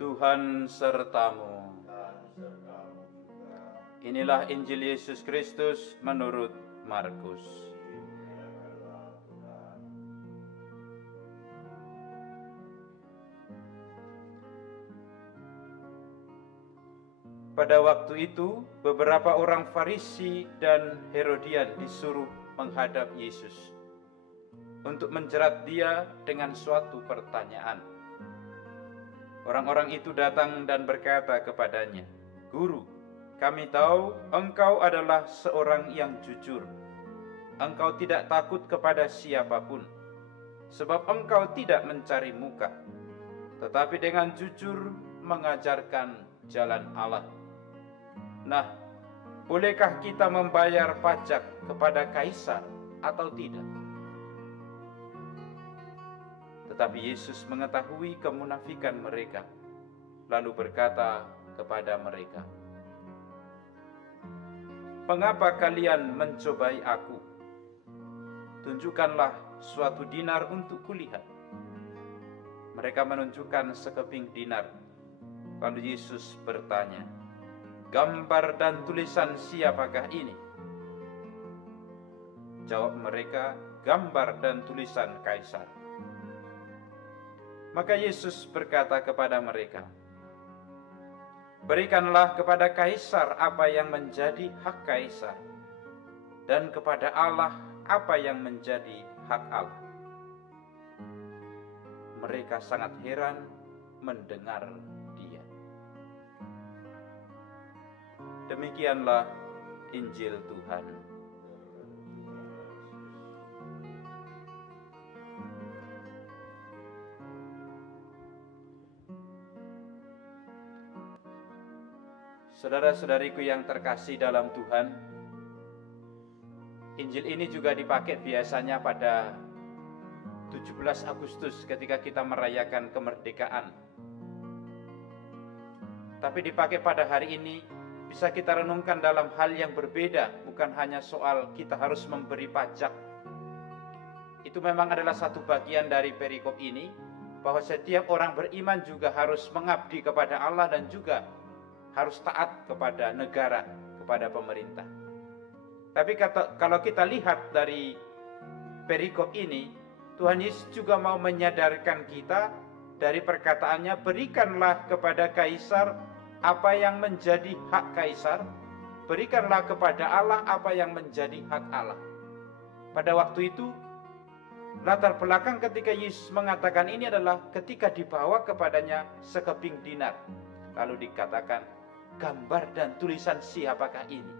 Tuhan sertamu. Inilah Injil Yesus Kristus menurut Markus. Pada waktu itu, beberapa orang Farisi dan Herodian disuruh menghadap Yesus untuk menjerat dia dengan suatu pertanyaan. Orang-orang itu datang dan berkata kepadanya, "Guru, kami tahu engkau adalah seorang yang jujur. Engkau tidak takut kepada siapapun, sebab engkau tidak mencari muka, tetapi dengan jujur mengajarkan jalan Allah. Nah, bolehkah kita membayar pajak kepada Kaisar atau tidak?" Tetapi Yesus mengetahui kemunafikan mereka, lalu berkata kepada mereka, "Mengapa kalian mencobai aku? Tunjukkanlah suatu dinar untuk kulihat." Mereka menunjukkan sekeping dinar. Lalu Yesus bertanya, "Gambar dan tulisan siapakah ini?" Jawab mereka, "Gambar dan tulisan Kaisar." Maka Yesus berkata kepada mereka, "Berikanlah kepada Kaisar apa yang menjadi hak Kaisar, dan kepada Allah apa yang menjadi hak Allah." Mereka sangat heran mendengar dia. Demikianlah Injil Tuhan. Saudara-saudariku yang terkasih dalam Tuhan, Injil ini juga dipakai biasanya pada 17 Agustus ketika kita merayakan kemerdekaan. Tapi dipakai pada hari ini bisa kita renungkan dalam hal yang berbeda, bukan hanya soal kita harus memberi pajak. Itu memang adalah satu bagian dari perikop ini, bahwa setiap orang beriman juga harus mengabdi kepada Allah dan juga harus taat kepada negara, kepada pemerintah. Tapi kalau kita lihat dari perikop ini, Tuhan Yesus juga mau menyadarkan kita dari perkataannya, "Berikanlah kepada Kaisar apa yang menjadi hak Kaisar, berikanlah kepada Allah apa yang menjadi hak Allah." Pada waktu itu, latar belakang ketika Yesus mengatakan ini adalah ketika dibawa kepadanya sekeping dinar. Lalu dikatakan, "Gambar dan tulisan siapakah ini?"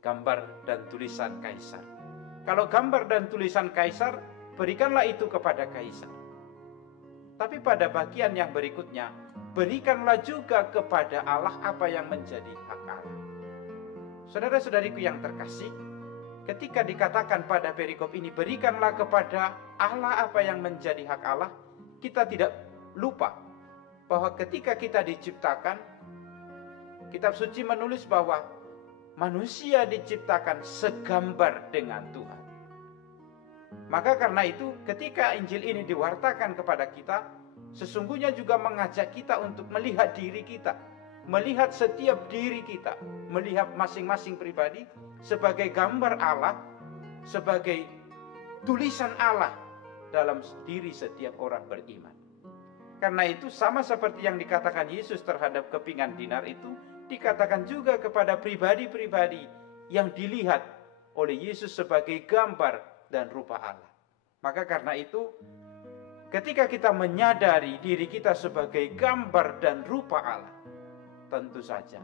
Gambar dan tulisan Kaisar. Kalau gambar dan tulisan Kaisar, berikanlah itu kepada Kaisar. Tapi pada bagian yang berikutnya, berikanlah juga kepada Allah apa yang menjadi hak Allah. Saudara-saudariku yang terkasih, ketika dikatakan pada perikop ini, berikanlah kepada Allah apa yang menjadi hak Allah, kita tidak lupa bahwa ketika kita diciptakan, Kitab Suci menulis bahwa manusia diciptakan segambar dengan Tuhan. Maka karena itu, ketika Injil ini diwartakan kepada kita, sesungguhnya juga mengajak kita untuk melihat diri kita, melihat setiap diri kita, melihat masing-masing pribadi sebagai gambar Allah, sebagai tulisan Allah dalam diri setiap orang beriman. Karena itu sama seperti yang dikatakan Yesus terhadap kepingan dinar itu, dikatakan juga kepada pribadi-pribadi yang dilihat oleh Yesus sebagai gambar dan rupa Allah. Maka karena itu, ketika kita menyadari diri kita sebagai gambar dan rupa Allah, tentu saja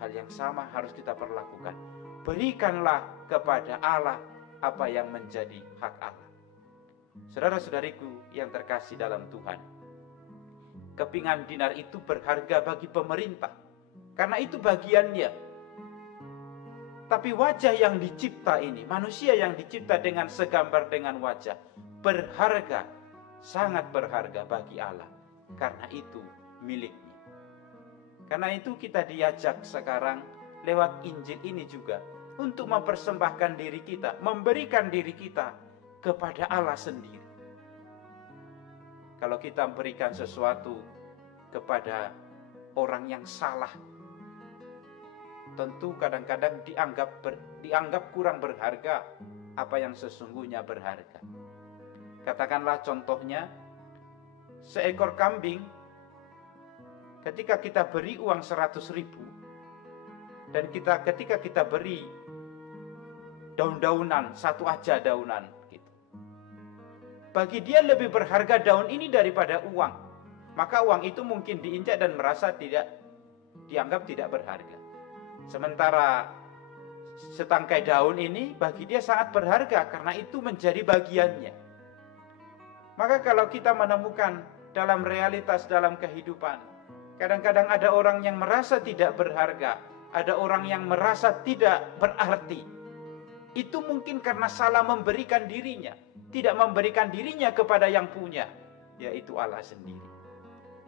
hal yang sama harus kita perlakukan. Berikanlah kepada Allah apa yang menjadi hak Allah. Saudara-saudariku yang terkasih dalam Tuhan, kepingan dinar itu berharga bagi pemerintah, karena itu bagiannya. Tapi wajah yang dicipta ini, manusia yang dicipta dengan segambar dengan wajah, berharga, sangat berharga bagi Allah. Karena itu miliknya. Karena itu kita diajak sekarang lewat Injil ini juga untuk mempersembahkan diri kita, memberikan diri kita kepada Allah sendiri. Kalau kita memberikan sesuatu kepada orang yang salah, tentu kadang-kadang dianggap kurang berharga apa yang sesungguhnya berharga. Katakanlah contohnya, seekor kambing, ketika kita beri uang 100.000, dan ketika kita beri daun-daunan, satu aja daunan gitu, bagi dia lebih berharga daun ini daripada uang. Maka uang itu mungkin diinjak dan merasa dianggap tidak berharga. Sementara setangkai daun ini bagi dia sangat berharga karena itu menjadi bagiannya. Maka kalau kita menemukan dalam realitas dalam kehidupan, kadang-kadang ada orang yang merasa tidak berharga, ada orang yang merasa tidak berarti. Itu mungkin karena salah memberikan dirinya, tidak memberikan dirinya kepada yang punya, yaitu Allah sendiri.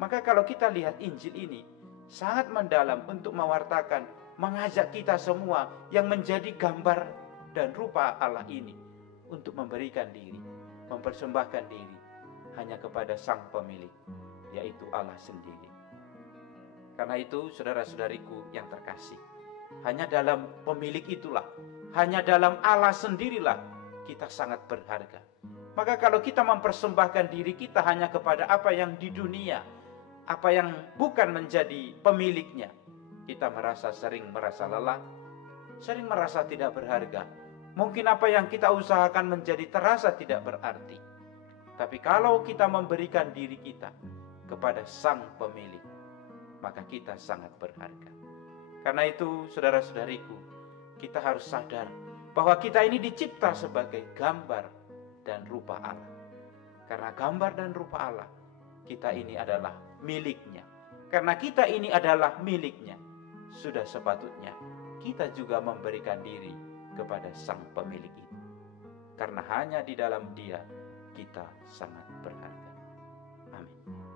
Maka kalau kita lihat Injil ini sangat mendalam untuk mewartakan, mengajak kita semua yang menjadi gambar dan rupa Allah ini untuk memberikan diri, mempersembahkan diri hanya kepada Sang Pemilik, yaitu Allah sendiri. Karena itu saudara-saudariku yang terkasih, hanya dalam Pemilik itulah, hanya dalam Allah sendirilah kita sangat berharga. Maka kalau kita mempersembahkan diri kita hanya kepada apa yang di dunia, apa yang bukan menjadi pemiliknya, kita sering merasa lelah, sering merasa tidak berharga. Mungkin apa yang kita usahakan menjadi terasa tidak berarti. Tapi kalau kita memberikan diri kita kepada Sang Pemilik, maka kita sangat berharga. Karena itu saudara-saudariku, kita harus sadar bahwa kita ini dicipta sebagai gambar dan rupa Allah. Karena gambar dan rupa Allah, kita ini adalah miliknya. Karena kita ini adalah miliknya, sudah sepatutnya kita juga memberikan diri kepada Sang Pemilik itu. Karena hanya di dalam Dia kita sangat berharga. Amin.